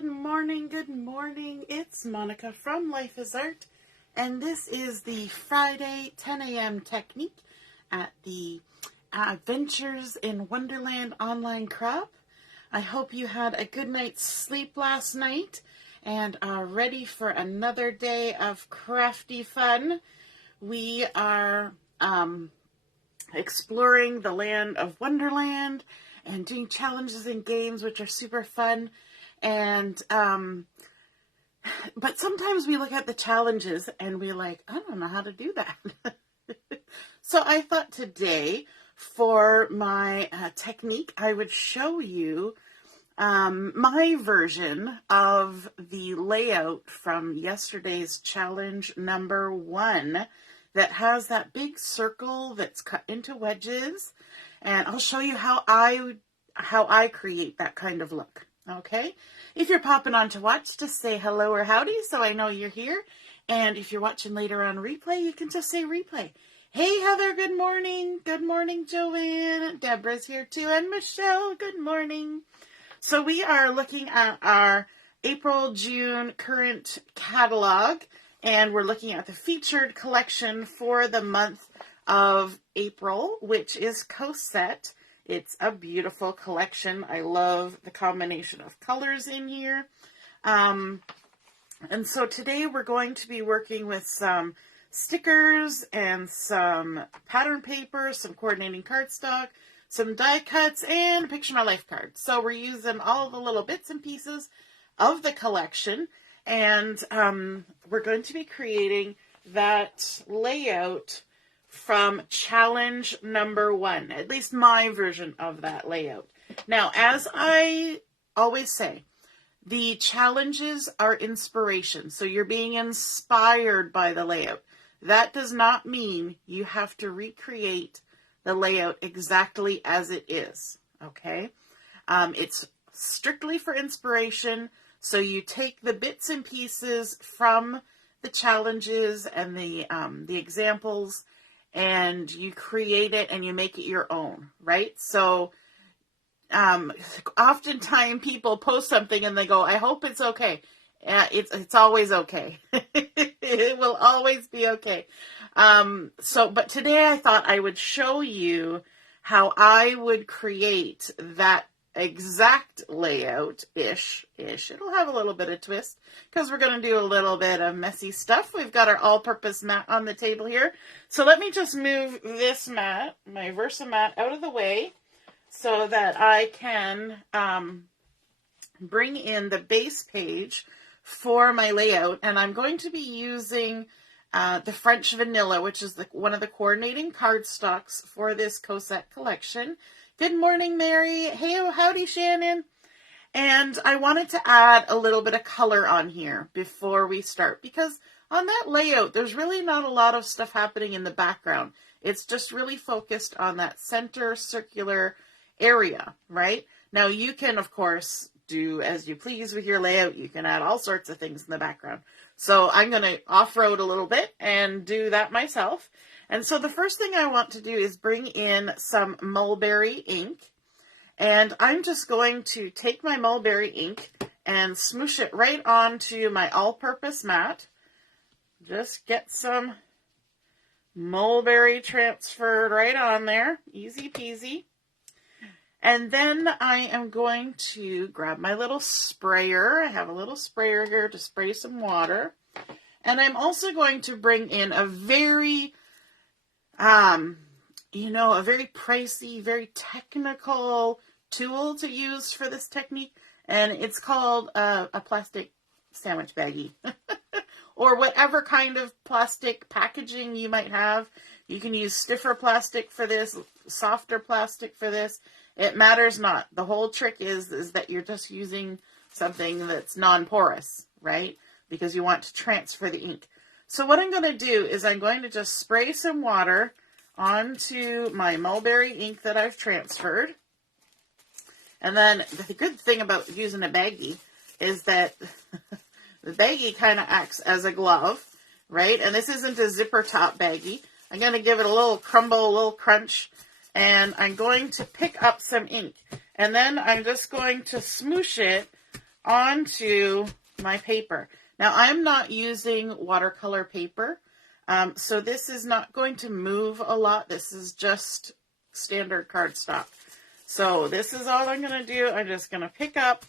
Good morning, good morning. It's Monica from Life is Art, and this is the Friday 10 a.m. technique at the Adventures in Wonderland online crop. I hope you had a good night's sleep last night and are ready for another day of crafty fun. We are exploring the land of Wonderland and doing challenges and games, which are super fun. And, but sometimes we look at the challenges and we're like, I don't know how to do that. So I thought today for my technique, I would show you my version of the layout from yesterday's challenge number 1 that has that big circle that's cut into wedges. And I'll show you how I create that kind of look. Okay, if you're popping on to watch, just say hello or howdy so I know you're here. And if you're watching later on replay, you can just say replay. Hey Heather, good morning. Good morning, Joanne. Deborah's here too, and Michelle, good morning. So we are looking at our April-June current catalog, and we're looking at the featured collection for the month of April, which is Cosette. It's a beautiful collection. I love the combination of colors in here. And so today we're going to be working with some stickers and some pattern paper, some coordinating cardstock, some die cuts, and a picture of my life card. So we're using all the little bits and pieces of the collection. And we're going to be creating that layout from challenge number 1, at least my version of that layout. Now, as I always say, the challenges are inspiration. So you're being inspired by the layout. That does not mean you have to recreate the layout exactly as it is. Okay? It's strictly for inspiration. So you take the bits and pieces from the challenges and the examples, and you create it and you make it your own, right? So oftentimes people post something and they go, I hope it's okay. It's always okay. It will always be okay. But today I thought I would show you how I would create that exact layout-ish. It'll have a little bit of twist because we're going to do a little bit of messy stuff. We've got our all-purpose mat on the table here. So let me just move this mat, my Versa mat, out of the way so that I can bring in the base page for my layout. And I'm going to be using the French Vanilla, which is one of the coordinating cardstocks for this Cosette collection. Good morning, Mary. Hey, howdy, Shannon. And I wanted to add a little bit of color on here before we start, because on that layout, there's really not a lot of stuff happening in the background. It's just really focused on that center circular area, right? Now, you can, of course, do as you please with your layout. You can add all sorts of things in the background. So I'm going to off-road a little bit and do that myself. And so the first thing I want to do is bring in some Mulberry ink. And I'm just going to take my Mulberry ink and smoosh it right onto my all-purpose mat. Just get some Mulberry transferred right on there. Easy peasy. And then I am going to grab my little sprayer. I have a little sprayer here to spray some water. And I'm also going to bring in a very a very pricey, very technical tool to use for this technique, and it's called a plastic sandwich baggie, or whatever kind of plastic packaging you might have. You can use stiffer plastic for this, softer plastic for this. It matters not. The whole trick is that you're just using something that's non-porous, right? Because you want to transfer the ink. So what I'm going to do is I'm going to just spray some water onto my Mulberry ink that I've transferred. And then the good thing about using a baggie is that the baggie kind of acts as a glove, right? And this isn't a zipper top baggie. I'm going to give it a little crumble, a little crunch, and I'm going to pick up some ink. And then I'm just going to smoosh it onto my paper. Now, I'm not using watercolor paper, so this is not going to move a lot. This is just standard cardstock. So this is all I'm going to do. I'm just going to pick up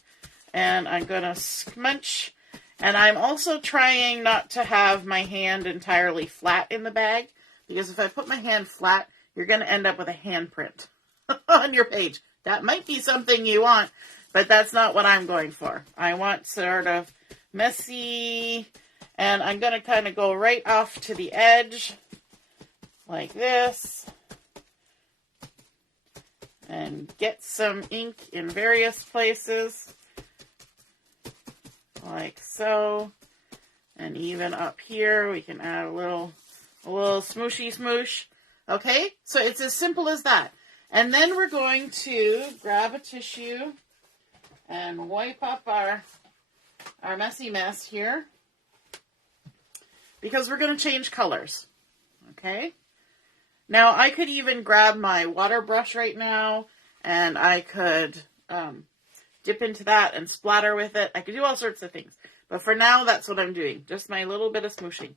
and I'm going to smudge. And I'm also trying not to have my hand entirely flat in the bag, because if I put my hand flat, you're going to end up with a handprint on your page. That might be something you want, but that's not what I'm going for. I want sort of messy, and I'm going to kind of go right off to the edge like this and get some ink in various places like so. And even up here we can add a little smooshy smoosh. Okay, so it's as simple as that. And then we're going to grab a tissue and wipe up our messy mess here, because we're going to change colors. Okay, now I could even grab my water brush right now and I could dip into that and splatter with it. I could do all sorts of things, but for now that's what I'm doing, just my little bit of smooshing.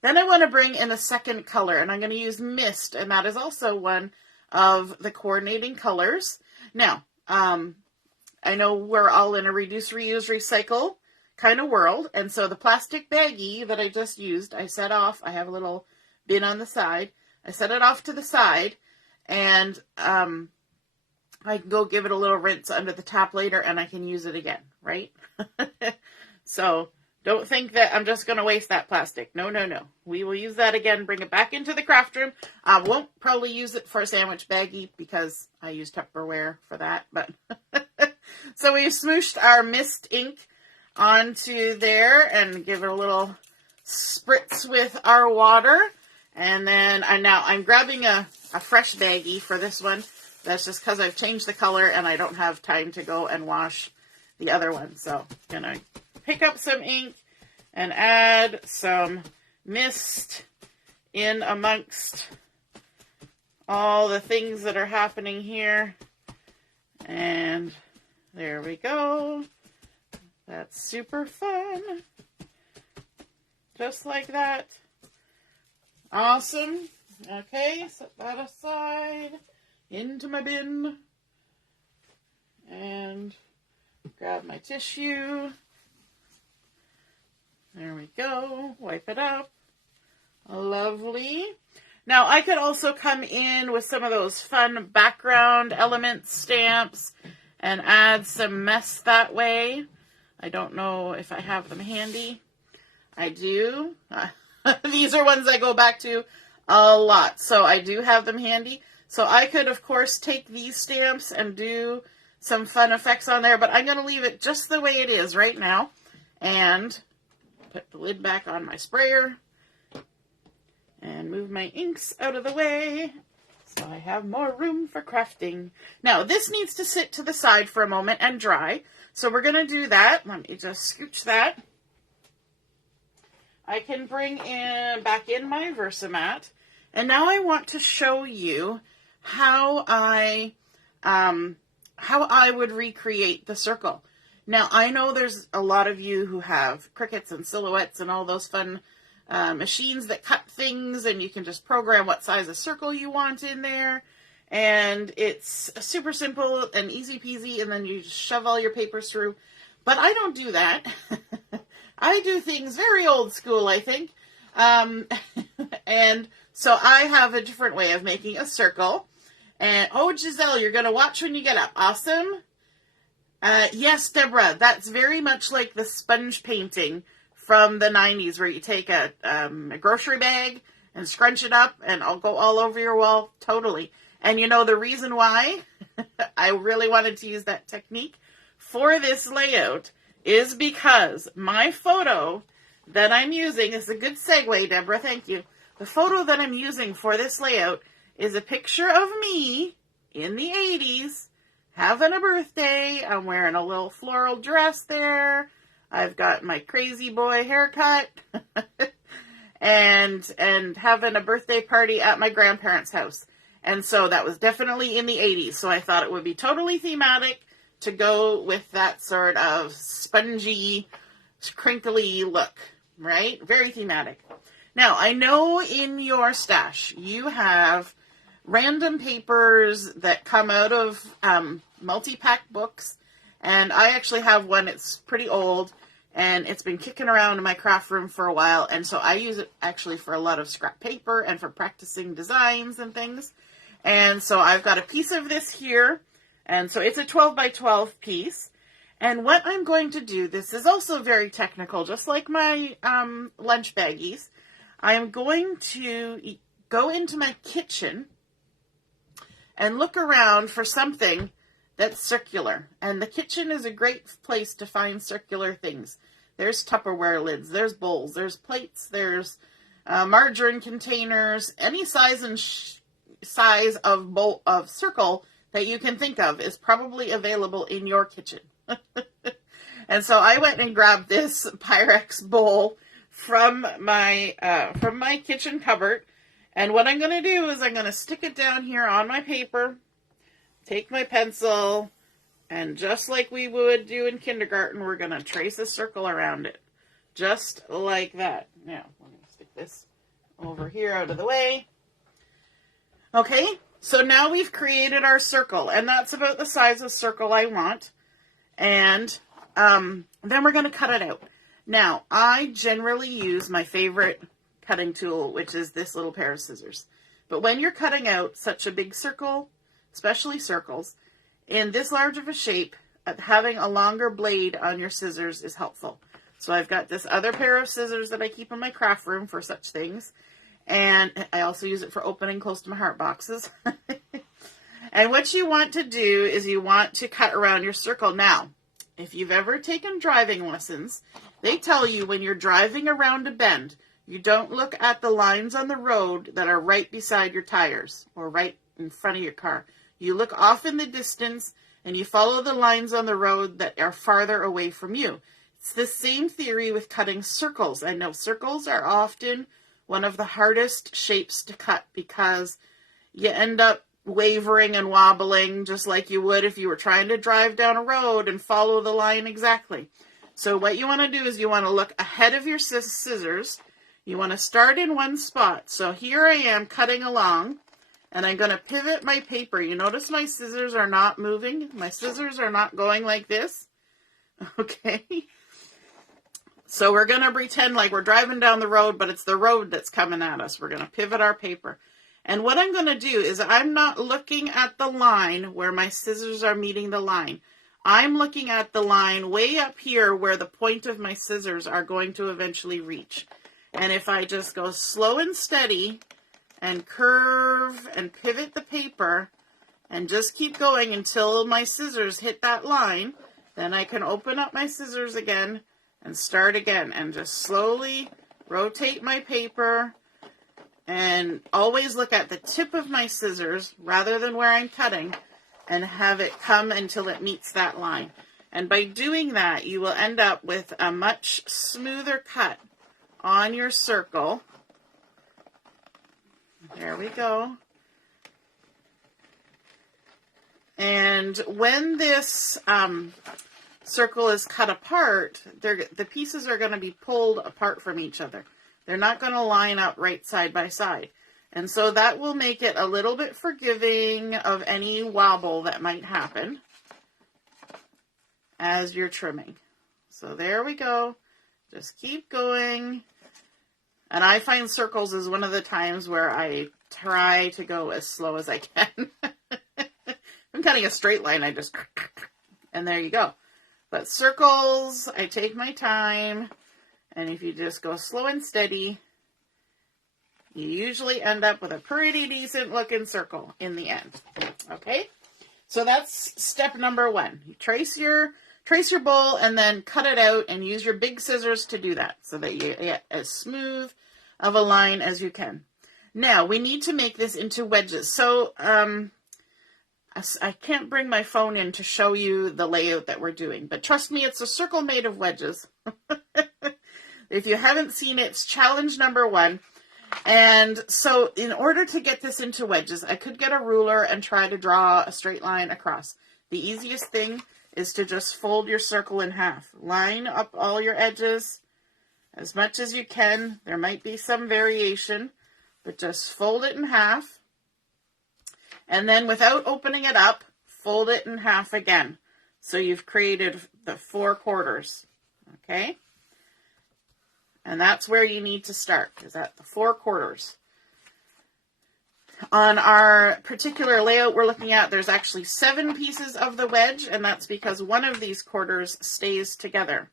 Then I want to bring in a second color, and I'm going to use Mist, and that is also one of the coordinating colors. Now, I know we're all in a reduce, reuse, recycle kind of world, and so the plastic baggie that I just used, I set off. I have a little bin on the side. I set it off to the side, and I can go give it a little rinse under the tap later, and I can use it again, right? So don't think that I'm just going to waste that plastic. No, no, no. We will use that again, bring it back into the craft room. I won't probably use it for a sandwich baggie because I use Tupperware for that. But so we've smooshed our Mist ink onto there and give it a little spritz with our water. And then I'm grabbing a fresh baggie for this one. That's just because I've changed the color and I don't have time to go and wash the other one. So I'm going to pick up some ink and add some Mist in amongst all the things that are happening here. And there we go. That's super fun. Just like that. Awesome. Okay, set that aside into my bin. And grab my tissue. There we go. Wipe it up. Lovely. Now, I could also come in with some of those fun background element stamps and add some mess that way. I don't know if I have them handy. I do. These are ones I go back to a lot, so I do have them handy. So I could, of course, take these stamps and do some fun effects on there, but I'm going to leave it just the way it is right now. And put the lid back on my sprayer and move my inks out of the way so I have more room for crafting. Now, this needs to sit to the side for a moment and dry. So we're going to do that. Let me just scooch that. I can bring back in my Versamat. And now I want to show you how I would recreate the circle. Now, I know there's a lot of you who have Cricuts and Silhouettes and all those fun machines that cut things, and you can just program what size of circle you want in there. And it's super simple and easy peasy, and then you just shove all your papers through. But I don't do that. I do things very old school, I think. And so I have a different way of making a circle. And, oh, Giselle, you're going to watch when you get up. Awesome. Yes, Deborah, that's very much like the sponge painting from the 90s where you take a grocery bag and scrunch it up and I'll go all over your wall. Totally. And you know the reason why I really wanted to use that technique for this layout is because my photo that I'm using is a good segue, Deborah. Thank you. The photo that I'm using for this layout is a picture of me in the 80s having a birthday. I'm wearing a little floral dress there. I've got my crazy boy haircut and having a birthday party at my grandparents' house. And so that was definitely in the 80s. So I thought it would be totally thematic to go with that sort of spongy, crinkly look, right? Very thematic. Now, I know in your stash you have random papers that come out of multi-pack books, and I actually have one. It's pretty old, and it's been kicking around in my craft room for a while, and so I use it actually for a lot of scrap paper and for practicing designs and things. And so I've got a piece of this here, and so it's a 12 by 12 piece. And what I'm going to do, this is also very technical, just like my lunch baggies. I am going to go into my kitchen and look around for something that's circular. And the kitchen is a great place to find circular things. There's Tupperware lids, there's bowls, there's plates, there's margarine containers. Any size and size of bowl of circle that you can think of is probably available in your kitchen. And so I went and grabbed this Pyrex bowl from my kitchen cupboard, and what I'm going to do is I'm going to stick it down here on my paper, take my pencil, and just like we would do in kindergarten, we're going to trace a circle around it, just like that. Now, let me stick this over here out of the way. Okay, so now we've created our circle, and that's about the size of circle I want, and then we're going to cut it out. Now, I generally use my favorite cutting tool, which is this little pair of scissors. But when you're cutting out such a big circle, especially circles, in this large of a shape, having a longer blade on your scissors is helpful. So I've got this other pair of scissors that I keep in my craft room for such things. And I also use it for opening close to my heart boxes. And what you want to do is you want to cut around your circle. Now, if you've ever taken driving lessons, they tell you when you're driving around a bend, you don't look at the lines on the road that are right beside your tires or right in front of your car. You look off in the distance and you follow the lines on the road that are farther away from you. It's the same theory with cutting circles. I know circles are often one of the hardest shapes to cut because you end up wavering and wobbling just like you would if you were trying to drive down a road and follow the line exactly. So what you want to do is you want to look ahead of your scissors. You want to start in one spot. So here I am cutting along, and I'm going to pivot my paper. You notice my scissors are not moving. My scissors are not going like this. Okay. So we're going to pretend like we're driving down the road, but it's the road that's coming at us. We're going to pivot our paper. And what I'm going to do is I'm not looking at the line where my scissors are meeting the line. I'm looking at the line way up here where the point of my scissors are going to eventually reach. And if I just go slow and steady and curve and pivot the paper and just keep going until my scissors hit that line, then I can open up my scissors again and start again and just slowly rotate my paper and always look at the tip of my scissors rather than where I'm cutting and have it come until it meets that line. And by doing that, you will end up with a much smoother cut on your circle. There we go. And when this circle is cut apart, the pieces are going to be pulled apart from each other. They're not going to line up right side by side. And so that will make it a little bit forgiving of any wobble that might happen as you're trimming. So there we go. Just keep going. And I find circles is one of the times where I try to go as slow as I can. I'm cutting a straight line, I just, and there you go. But circles, I take my time, and if you just go slow and steady, you usually end up with a pretty decent looking circle in the end. Okay? So that's step number one. You trace your bowl and then cut it out and use your big scissors to do that so that you get as smooth of a line as you can. Now, we need to make this into wedges. So, I can't bring my phone in to show you the layout that we're doing, but trust me, it's a circle made of wedges. If you haven't seen it, it's challenge number one. And so in order to get this into wedges, I could get a ruler and try to draw a straight line across. The easiest thing is to just fold your circle in half. Line up all your edges as much as you can. There might be some variation, but just fold it in half. And then without opening it up, fold it in half again. So you've created the 4 quarters, okay? And that's where you need to start, is at the 4 quarters. On our particular layout we're looking at, there's actually 7 pieces of the wedge, and that's because one of these quarters stays together.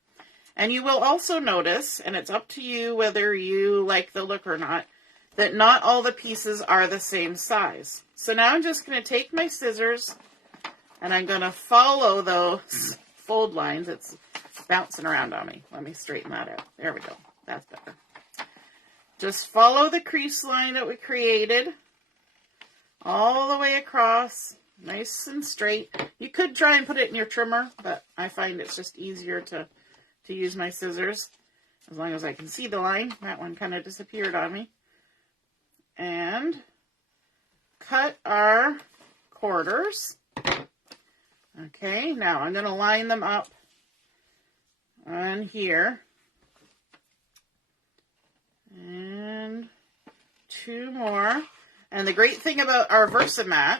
And you will also notice, and it's up to you whether you like the look or not, that not all the pieces are the same size. So now I'm just going to take my scissors and I'm going to follow those fold lines. It's bouncing around on me. Let me straighten that out. There we go. That's better. Just follow the crease line that we created all the way across, nice and straight. You could try and put it in your trimmer, but I find it's just easier to use my scissors as long as I can see the line. That one kind of disappeared on me. And cut our quarters. Okay, now I'm going to line them up on here. And 2 more. And the great thing about our Versamat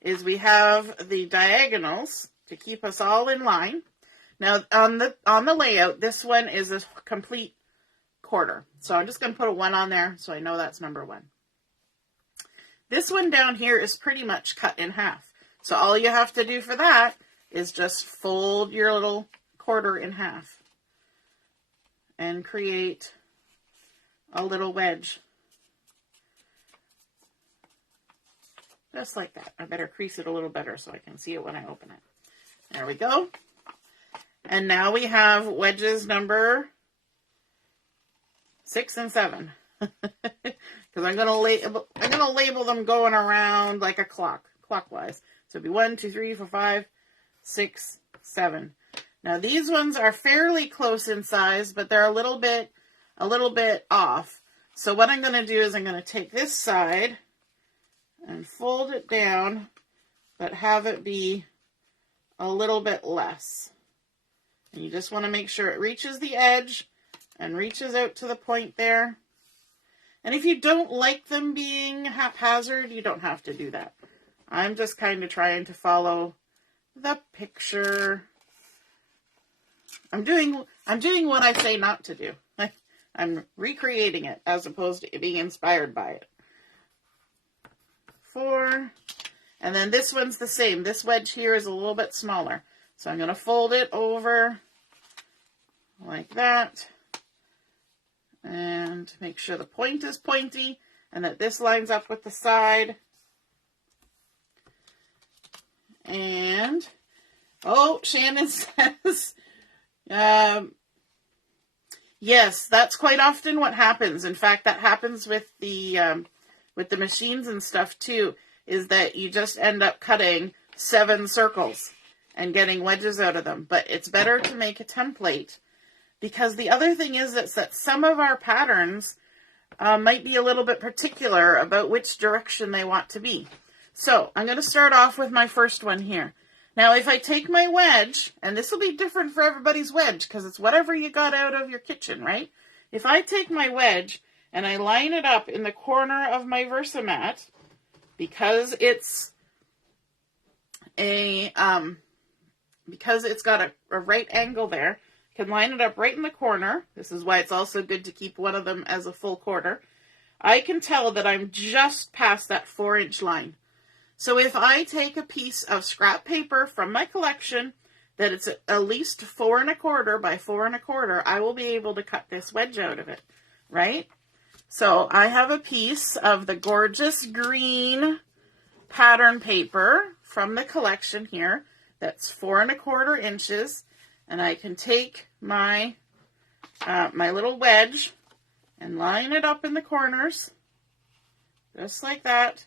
is we have the diagonals to keep us all in line. Now on the layout, this one is a complete quarter. So I'm just going to put a 1 on there so I know that's number 1. This one down here is pretty much cut in half. So all you have to do for that is just fold your little quarter in half and create a little wedge. Just like that. I better crease it a little better so I can see it when I open it. There we go. And now we have wedges number 6 and 7. Because I'm gonna label them going around like a clockwise. So it'd be 1, 2, 3, 4, 5, 6, 7. Now these ones are fairly close in size, but they're a little bit off. So what I'm going to do is I'm going to take this side and fold it down, but have it be a little bit less. And you just want to make sure it reaches the edge and reaches out to the point there. And if you don't like them being haphazard, you don't have to do that. I'm just kind of trying to follow the picture. I'm doing what I say not to do. I'm recreating it as opposed to being inspired by it. 4. And then this one's the same. This wedge here is a little bit smaller. So I'm going to fold it over like that. And make sure the point is pointy and that this lines up with the side. And, oh, Shannon says, yes, that's quite often what happens. In fact, that happens with the machines and stuff too, is that you just end up cutting 7 circles and getting wedges out of them. But it's better to make a template, because the other thing is that some of our patterns might be a little bit particular about which direction they want to be. So I'm going to start off with my first one here. Now, if I take my wedge, and this will be different for everybody's wedge, because it's whatever you got out of your kitchen, right? If I take my wedge and I line it up in the corner of my Versamat, because it's got a right angle there, can line it up right in the corner. This is why it's also good to keep one of them as a full quarter. I can tell that I'm just past that 4-inch line. So if I take a piece of scrap paper from my collection that it's at least 4 1/4 by 4 1/4, I will be able to cut this wedge out of it, right? So I have a piece of the gorgeous green pattern paper from the collection here that's 4 1/4 inches. And I can take my my little wedge and line it up in the corners, just like that,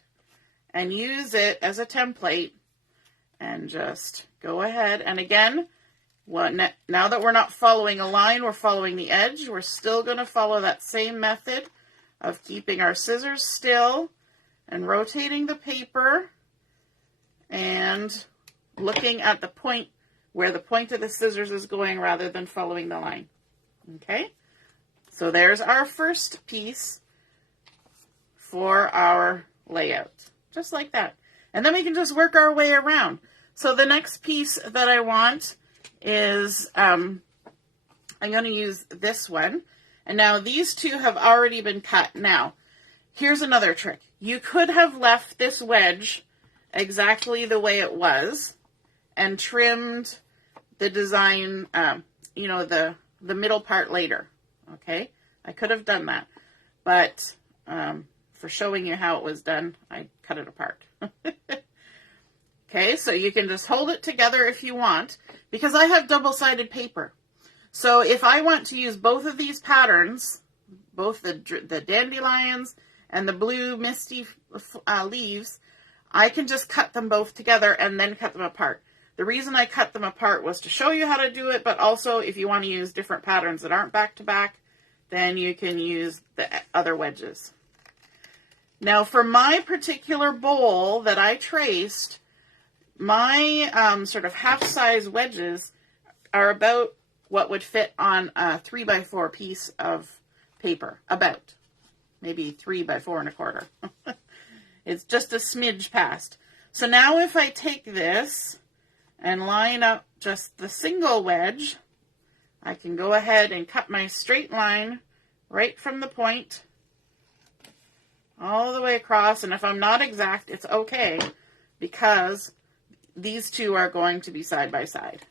and use it as a template, and just go ahead. And again, now that we're not following a line, we're following the edge. We're still going to follow that same method of keeping our scissors still and rotating the paper and looking at the point where the point of the scissors is going rather than following the line. Okay, so there's our first piece for our layout, just like that. And then we can just work our way around. So the next piece that I want is, I'm going to use this one. And now these two have already been cut. Now, here's another trick. You could have left this wedge exactly the way it was and trimmed the design, you know, the middle part later. Okay, I could have done that. But for showing you how it was done, I cut it apart. Okay, so you can just hold it together if you want, because I have double-sided paper. So if I want to use both of these patterns, both the dandelions and the blue misty leaves, I can just cut them both together and then cut them apart. The reason I cut them apart was to show you how to do it, but also if you want to use different patterns that aren't back-to-back, then you can use the other wedges. Now for my particular bowl that I traced, my sort of half-size wedges are about what would fit on a 3x4 piece of paper. About. Maybe 3x4 1/4. It's just a smidge past. So now if I take this and line up just the single wedge, I can go ahead and cut my straight line right from the point all the way across. And if I'm not exact, it's okay, because these two are going to be side by side.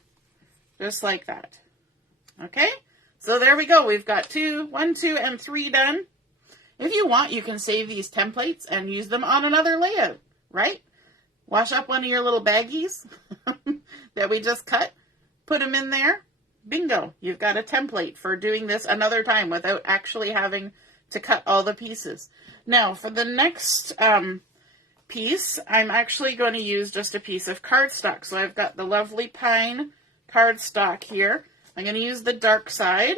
Just like that. Okay? So there we go. We've got 1, 2, and 3 done. If you want, you can save these templates and use them on another layout, right? Wash up one of your little baggies that we just cut. Put them in there. Bingo. You've got a template for doing this another time without actually having to cut all the pieces. Now, for the next piece, I'm actually going to use just a piece of cardstock. So I've got the lovely pine cardstock here. I'm going to use the dark side,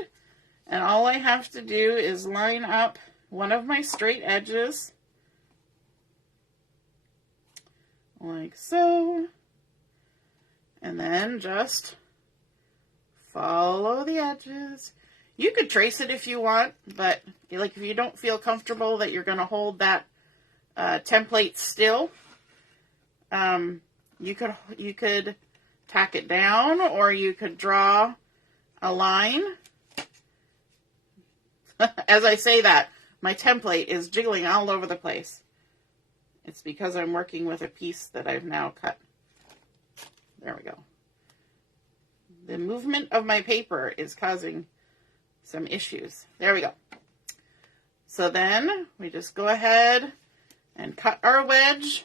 and all I have to do is line up one of my straight edges, like so, and then just follow the edges. You could trace it if you want, but like if you don't feel comfortable that you're going to hold that template still, you could tack it down, or you could draw a line. As I say that, my template is jiggling all over the place. It's because I'm working with a piece that I've now cut. There we go. The movement of my paper is causing some issues. There we go. So then we just go ahead and cut our wedge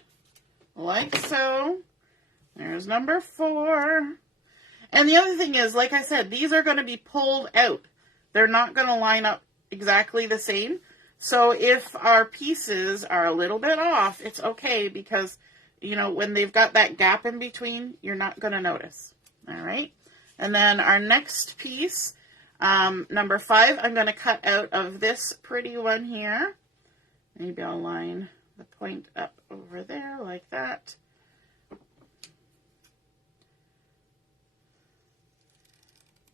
like so. There's number 4. And the other thing is, like I said, these are going to be pulled out. They're not going to line up exactly the same. So if our pieces are a little bit off, it's okay, because, you know, when they've got that gap in between, you're not going to notice. All right. And then our next piece, number 5, I'm going to cut out of this pretty one here. Maybe I'll line the point up over there like that.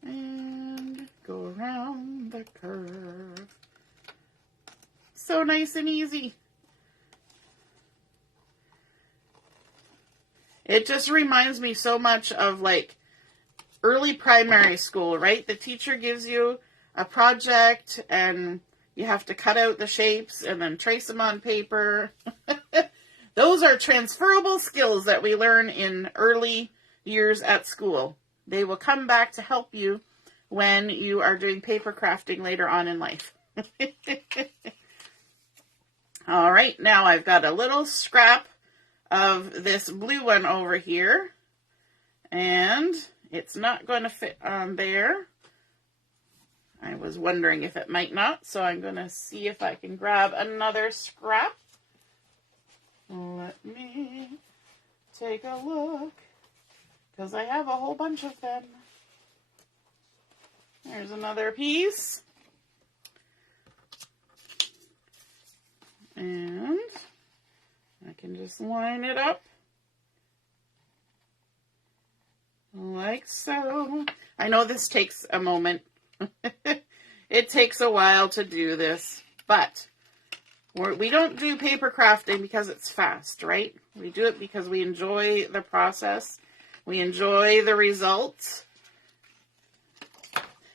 And go around the curve. So nice and easy. It just reminds me so much of like early primary school, right? The teacher gives you a project and you have to cut out the shapes and then trace them on paper. Those are transferable skills that we learn in early years at school. They will come back to help you when you are doing paper crafting later on in life. All right, now I've got a little scrap of this blue one over here, and it's not going to fit on there. I was wondering if it might not, so I'm going to see if I can grab another scrap. Let me take a look, because I have a whole bunch of them. There's another piece. And I can just line it up like so. I know this takes a moment. It takes a while to do this, but we don't do paper crafting because it's fast, right? We do it because we enjoy the process, we enjoy the results,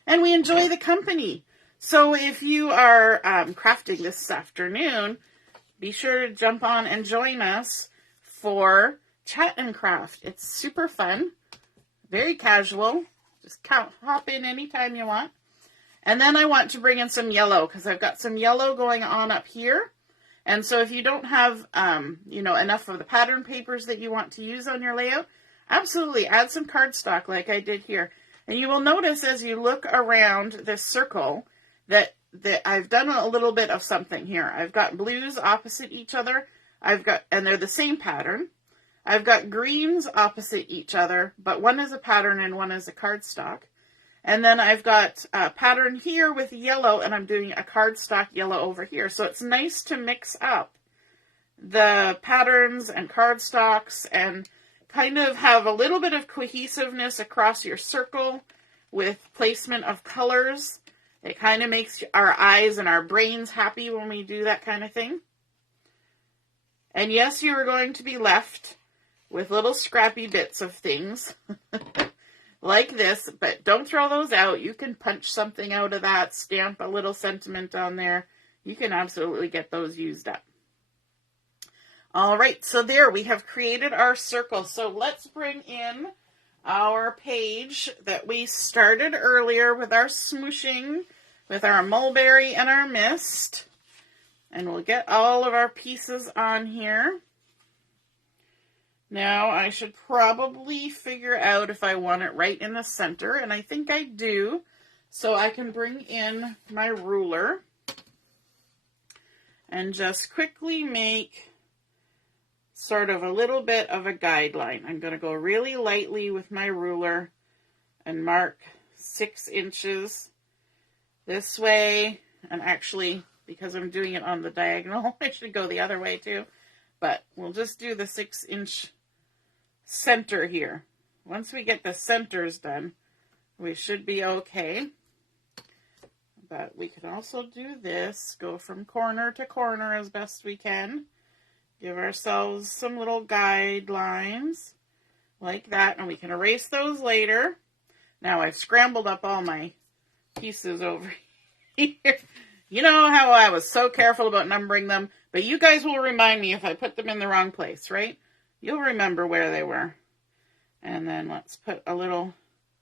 and we enjoy the company. So if you are crafting this afternoon, be sure to jump on and join us for Chat and Craft. It's super fun, very casual. Just hop in anytime you want. And then I want to bring in some yellow because I've got some yellow going on up here. And so if you don't have, enough of the pattern papers that you want to use on your layout, absolutely add some cardstock like I did here. And you will notice as you look around this circle that I've done a little bit of something here. I've got blues opposite each other. And they're the same pattern. I've got greens opposite each other, but one is a pattern and one is a cardstock. And then I've got a pattern here with yellow, and I'm doing a cardstock yellow over here. So it's nice to mix up the patterns and cardstocks and kind of have a little bit of cohesiveness across your circle with placement of colors. It kind of makes our eyes and our brains happy when we do that kind of thing. And yes, you are going to be left with little scrappy bits of things like this, but don't throw those out. You can punch something out of that, stamp a little sentiment on there. You can absolutely get those used up. All right, so there we have created our circle. So let's bring in our page that we started earlier with our smooshing, with our mulberry and our mist. And we'll get all of our pieces on here. Now, I should probably figure out if I want it right in the center, and I think I do. So I can bring in my ruler and just quickly make sort of a little bit of a guideline. I'm going to go really lightly with my ruler and mark 6 inches this way. And actually, because I'm doing it on the diagonal, I should go the other way too. But we'll just do the 6-inch center here. Once we get the centers done, we should be okay. But we can also do this, go from corner to corner as best we can. Give ourselves some little guidelines like that, and we can erase those later. Now I've scrambled up all my pieces over here. You know how I was so careful about numbering them, but you guys will remind me if I put them in the wrong place, right? You'll remember where they were. And then let's put a little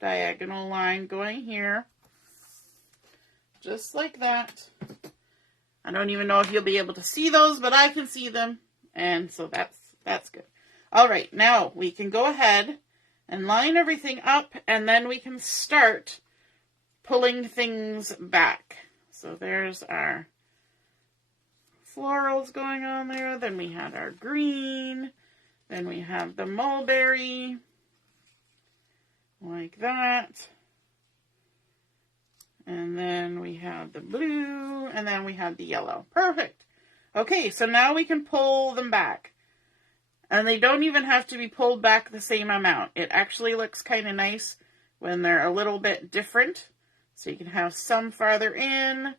diagonal line going here. Just like that. I don't even know if you'll be able to see those, but I can see them. And so that's good. All right, now we can go ahead and line everything up, and then we can start pulling things back. So there's our florals going on there. Then we had our green. Then we have the mulberry, like that. And then we have the blue, and then we have the yellow. Perfect. Okay, so now we can pull them back. And they don't even have to be pulled back the same amount. It actually looks kind of nice when they're a little bit different. So you can have some farther in,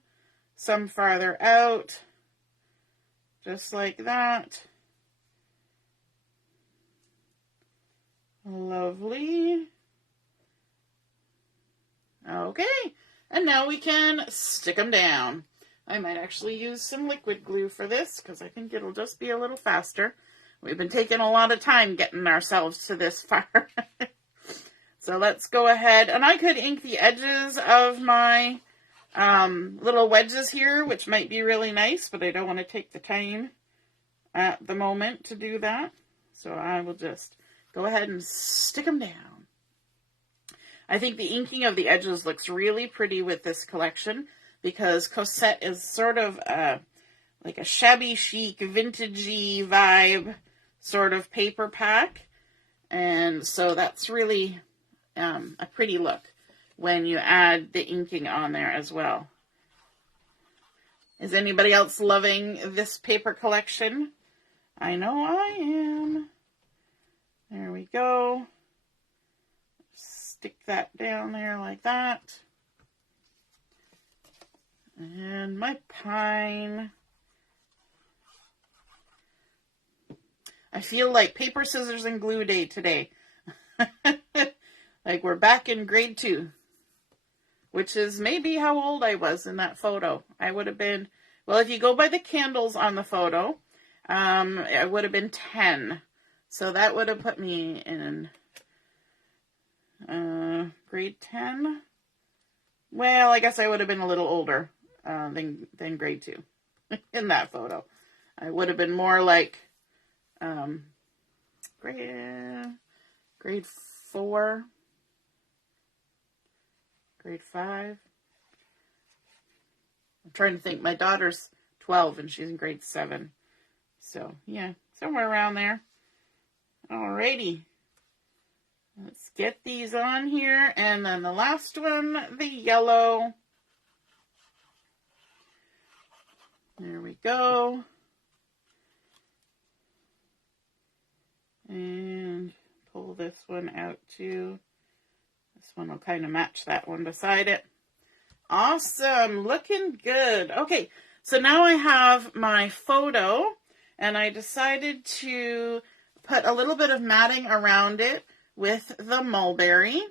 some farther out, just like that. Lovely. Okay, and now we can stick them down. I might actually use some liquid glue for this because I think it'll just be a little faster. We've been taking a lot of time getting ourselves to this far. So let's go ahead, and I could ink the edges of my little wedges here, which might be really nice, but I don't want to take the time at the moment to do that. So I will just go ahead and stick them down. I think the inking of the edges looks really pretty with this collection because Cosette is sort of like a shabby chic, vintagey vibe sort of paper pack. And so that's really a pretty look when you add the inking on there as well. Is anybody else loving this paper collection? I know I am. There we go. stick that down there like that. And my pine. I feel like paper, scissors, and glue day today. Like we're back in grade 2. Which is maybe how old I was in that photo. I would have been, well, if you go by the candles on the photo, I would have been 10. So that would have put me in grade 10. Well, I guess I would have been a little older than grade 2 in that photo. I would have been more like grade 4. Grade 5. I'm trying to think. My daughter's 12 and she's in grade 7. So, yeah, somewhere around there. Alrighty. Let's get these on here. And then the last one, the yellow. There we go. And pull this one out too. This one will kind of match that one beside it. Awesome. Looking good. Okay, so now I have my photo, and I decided to put a little bit of matting around it with the mulberry.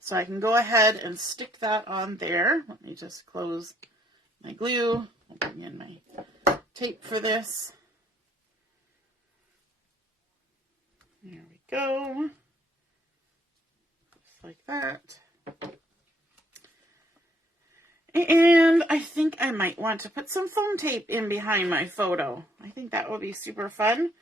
So I can go ahead and stick that on there. Let me just close my glue. I'll bring in my tape for this. There we go. Like that. And I think I might want to put some foam tape in behind my photo. I think that will be super fun.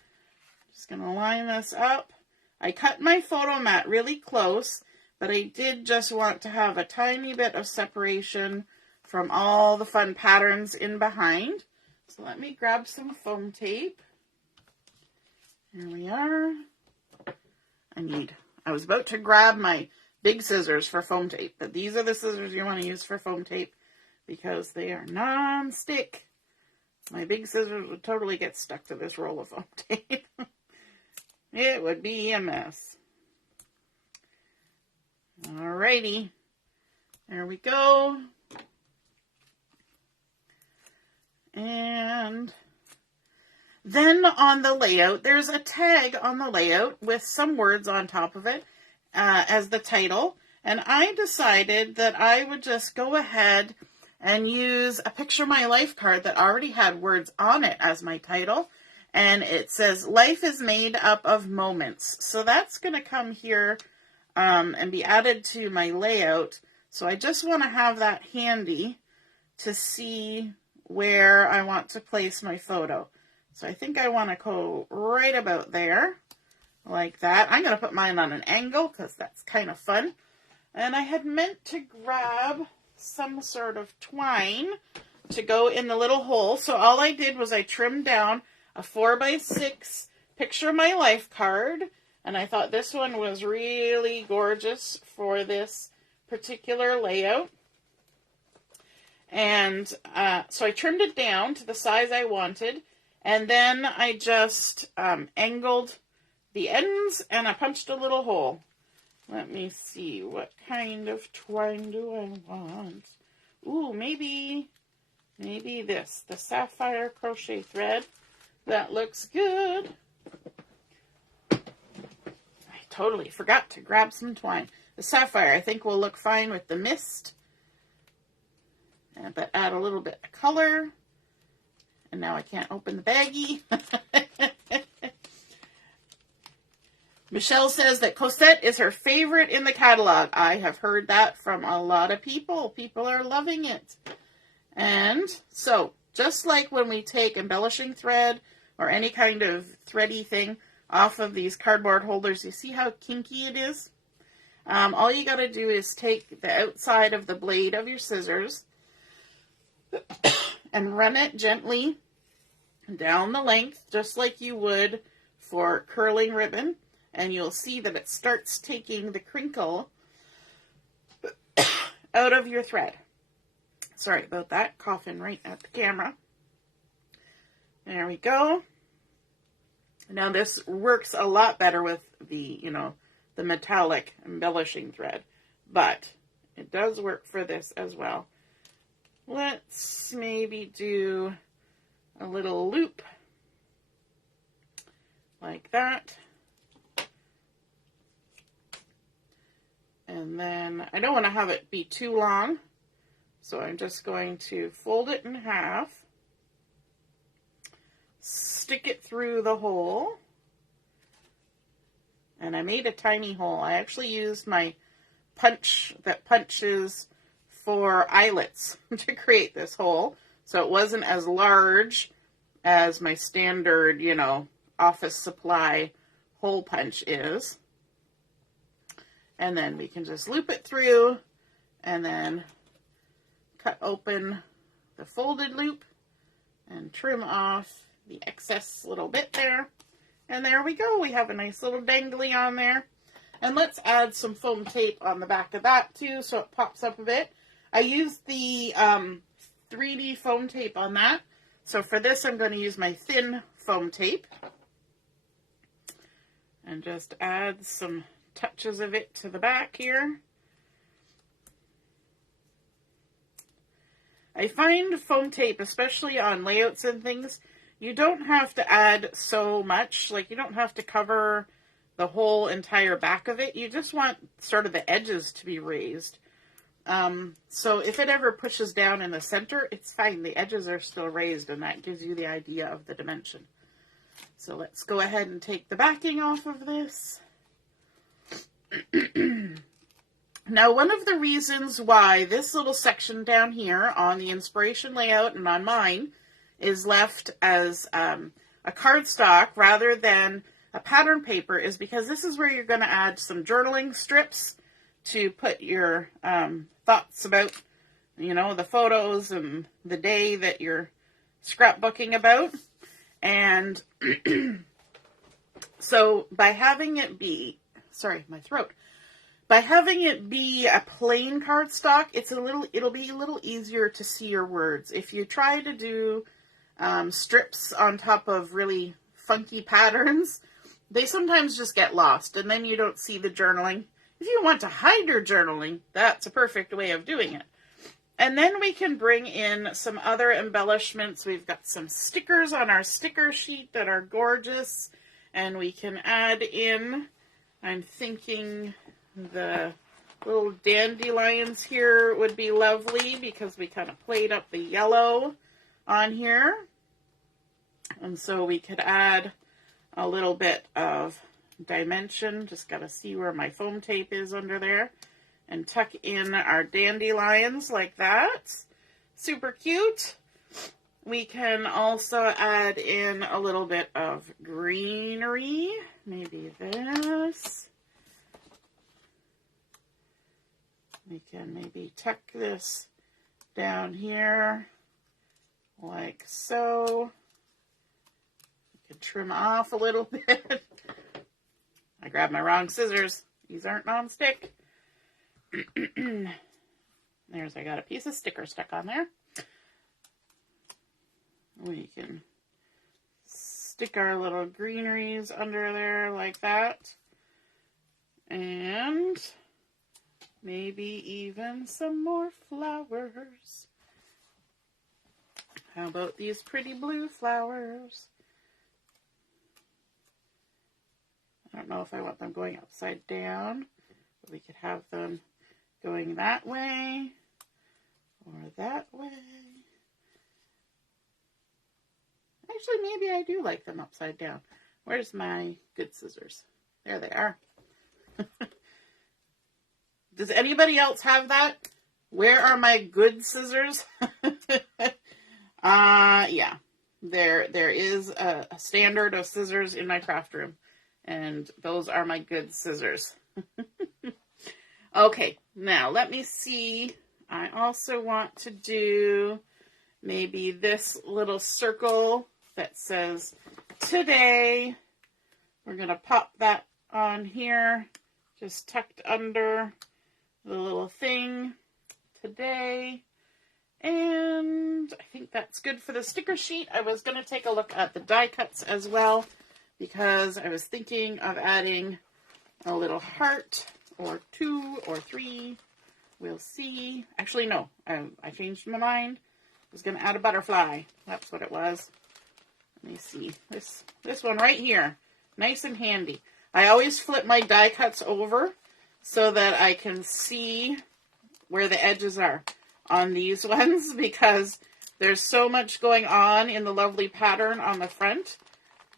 Just going to line this up. I cut my photo mat really close, but I did just want to have a tiny bit of separation from all the fun patterns in behind. So let me grab some foam tape. Here we are. I was about to grab my big scissors for foam tape, but these are the scissors you want to use for foam tape because they are non-stick. My big scissors would totally get stuck to this roll of foam tape. It would be a mess. Alrighty, there we go. And then on the layout, there's a tag on the layout with some words on top of it. As the title, and I decided that I would just go ahead and use a picture of my life card that already had words on it as my title, and it says life is made up of moments. So that's going to come here and be added to my layout. So I just want to have that handy to see where I want to place my photo. So I think I want to go right about there. Like that. I'm going to put mine on an angle because that's kind of fun. And I had meant to grab some sort of twine to go in the little hole. So all I did was I trimmed down a 4x6 picture of my life card. And I thought this one was really gorgeous for this particular layout. And so I trimmed it down to the size I wanted. And then I just angled the ends, and I punched a little hole. Let me see, what kind of twine do I want? Ooh, maybe this, the sapphire crochet thread. That looks good. I totally forgot to grab some twine. The sapphire, I think, will look fine with the mist. But add a little bit of color. And now I can't open the baggie. Michelle says that Cosette is her favorite in the catalog. I have heard that from a lot of people. People are loving it. And so, just like when we take embellishing thread or any kind of thready thing off of these cardboard holders, you see how kinky it is? All you got to do is take the outside of the blade of your scissors and run it gently down the length, just like you would for curling ribbon. And you'll see that it starts taking the crinkle out of your thread. Sorry about that, coughing right at the camera. There we go. Now this works a lot better with the, the metallic embellishing thread. but it does work for this as well. Let's maybe do a little loop like that. And then I don't want to have it be too long, so I'm just going to fold it in half, stick it through the hole, and I made a tiny hole. I actually used my punch that punches for eyelets to create this hole, so it wasn't as large as my standard, you know, office supply hole punch is. And then we can just loop it through and then cut open the folded loop and trim off the excess little bit there. And there we go. We have a nice little dangly on there. And let's add some foam tape on the back of that too, so it pops up a bit. I used the 3D foam tape on that. So for this, I'm going to use my thin foam tape. And just add some touches of it to the back here. I find foam tape, especially on layouts and things, you don't have to add so much. Like, you don't have to cover the whole entire back of it. You just want sort of the edges to be raised. So if it ever pushes down in the center, it's fine. The edges are still raised, and that gives you the idea of the dimension. So let's go ahead and take the backing off of this. Now, one of the reasons why this little section down here on the inspiration layout and on mine is left as a cardstock rather than a pattern paper is because this is where you're going to add some journaling strips to put your thoughts about, you know, the photos and the day that you're scrapbooking about. And so by having it be, sorry, my throat. By having it be a plain cardstock, it'll be a little easier to see your words. If you try to do strips on top of really funky patterns, they sometimes just get lost, and then you don't see the journaling. If you want to hide your journaling, that's a perfect way of doing it. And then we can bring in some other embellishments. We've got some stickers on our sticker sheet that are gorgeous, and we can add in, I'm thinking the little dandelions here would be lovely because we kind of played up the yellow on here. And so we could add a little bit of dimension. Just got to see where my foam tape is under there. And tuck in our dandelions like that. Super cute. We can also add in a little bit of greenery. Maybe this. We can maybe tuck this down here like so. We can trim off a little bit. I grabbed my wrong scissors. These aren't non-stick. I got a piece of sticker stuck on there. We can stick our little greeneries under there like that. And maybe even some more flowers. How about these pretty blue flowers? I don't know if I want them going upside down, but we could have them going that way or that way. Actually, maybe I do like them upside down. Where's my good scissors? There they are. Does anybody else have that? Where are my good scissors? Yeah. There is a standard of scissors in my craft room, and those are my good scissors. Okay, now let me see. I also want to do maybe this little circle that says today. We're going to pop that on here, just tucked under the little thing today. And I think that's good for the sticker sheet. I was going to take a look at the die cuts as well, because I was thinking of adding a little heart or 2 or 3. We'll see. Actually, no, I changed my mind. I was going to add a butterfly. That's what it was. Let me see. This one right here. Nice and handy. I always flip my die cuts over so that I can see where the edges are on these ones, because there's so much going on in the lovely pattern on the front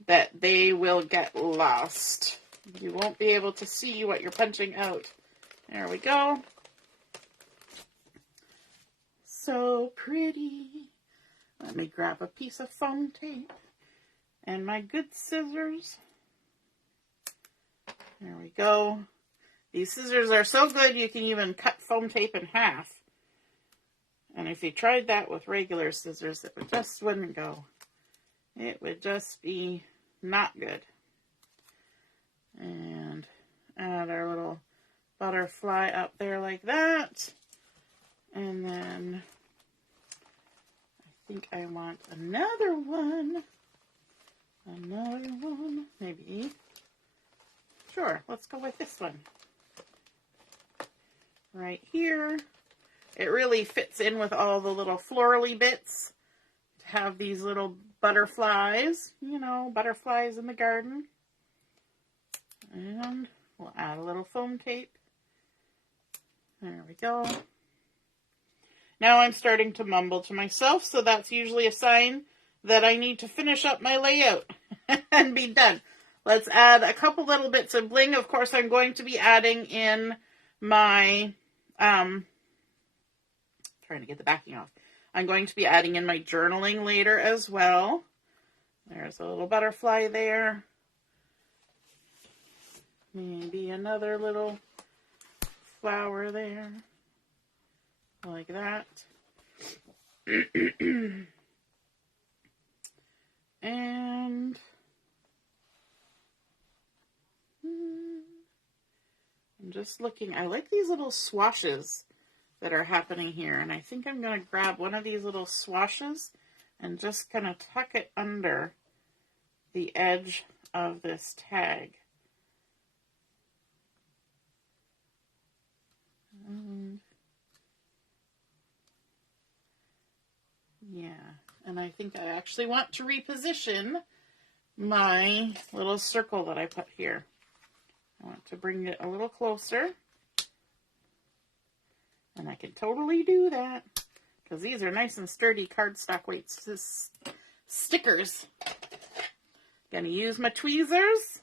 that they will get lost. You won't be able to see what you're punching out. There we go. So pretty. Let me grab a piece of foam tape and my good scissors. There we go. These scissors are so good you can even cut foam tape in half. And if you tried that with regular scissors, it just wouldn't go. It would just be not good. And add our little butterfly up there like that. And then I think I want another one. Another one, maybe. Sure, let's go with this one. Right here. It really fits in with all the little florally bits to have these little butterflies, you know, butterflies in the garden. And we'll add a little foam tape. There we go. Now I'm starting to mumble to myself, so that's usually a sign that I need to finish up my layout and be done. Let's add a couple little bits of bling. Of course, I'm going to be adding in my, trying to get the backing off. I'm going to be adding in my journaling later as well. There's a little butterfly there. Maybe another little flower there. Like that. And I'm just looking. I like these little swashes that are happening here. And I think I'm going to grab one of these little swashes and just kind of tuck it under the edge of this tag. Yeah, and I think I actually want to reposition my little circle that I put here. I want to bring it a little closer. And I can totally do that because these are nice and sturdy cardstock weights stickers. Gonna use my tweezers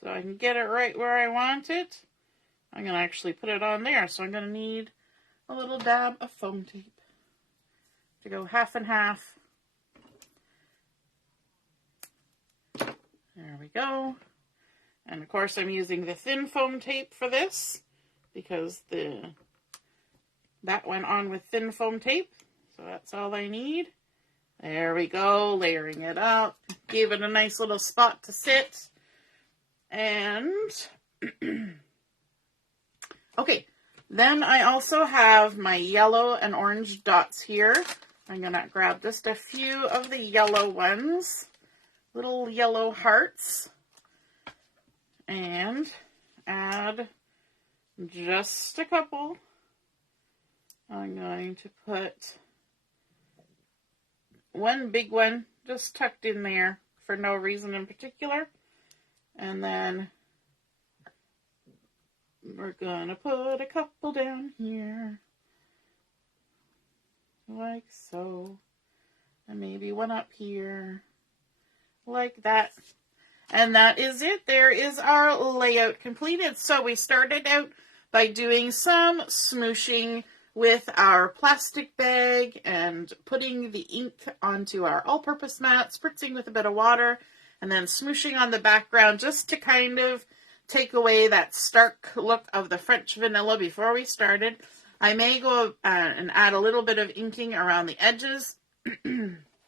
so I can get it right where I want it. I'm gonna actually put it on there, so I'm gonna need a little dab of foam tape to go half and half. There we go. And of course I'm using the thin foam tape for this because that went on with thin foam tape. So that's all I need. There we go, layering it up. Gave it a nice little spot to sit. And okay, then I also have my yellow and orange dots here. I'm going to grab just a few of the yellow ones, little yellow hearts, and add just a couple. I'm going to put one big one just tucked in there for no reason in particular. And then we're going to put a couple down here. Like so. And maybe one up here. Like that. And that is it. There is our layout completed. So we started out by doing some smooshing with our plastic bag and putting the ink onto our all-purpose mat, spritzing with a bit of water, and then smooshing on the background just to kind of take away that stark look of the French vanilla before we started. I may go and add a little bit of inking around the edges.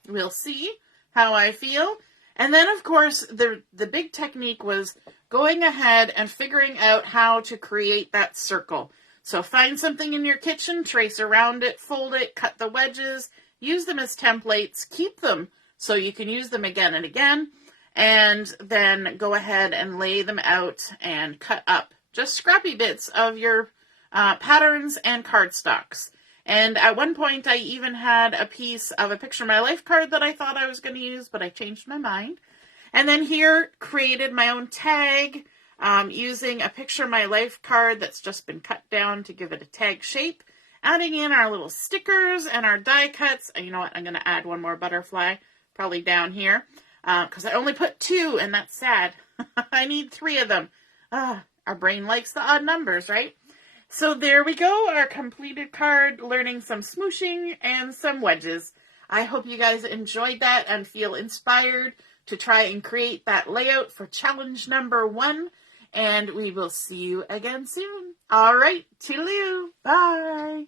We'll see how I feel. And then, of course, the big technique was going ahead and figuring out how to create that circle. So find something in your kitchen, trace around it, fold it, cut the wedges, use them as templates, keep them so you can use them again and again, and then go ahead and lay them out and cut up just scrappy bits of your patterns and cardstocks. And at one point, I even had a piece of a Picture My Life card that I thought I was going to use, but I changed my mind. And then here, created my own tag using a Picture My Life card that's just been cut down to give it a tag shape. Adding in our little stickers and our die cuts. And you know what? I'm going to add one more butterfly, probably down here, because I only put 2, and that's sad. I need 3 of them. Our brain likes the odd numbers, right? So there we go, our completed card, learning some smooshing and some wedges. I hope you guys enjoyed that and feel inspired to try and create that layout for challenge number 1. And we will see you again soon. All right, toodaloo. Bye.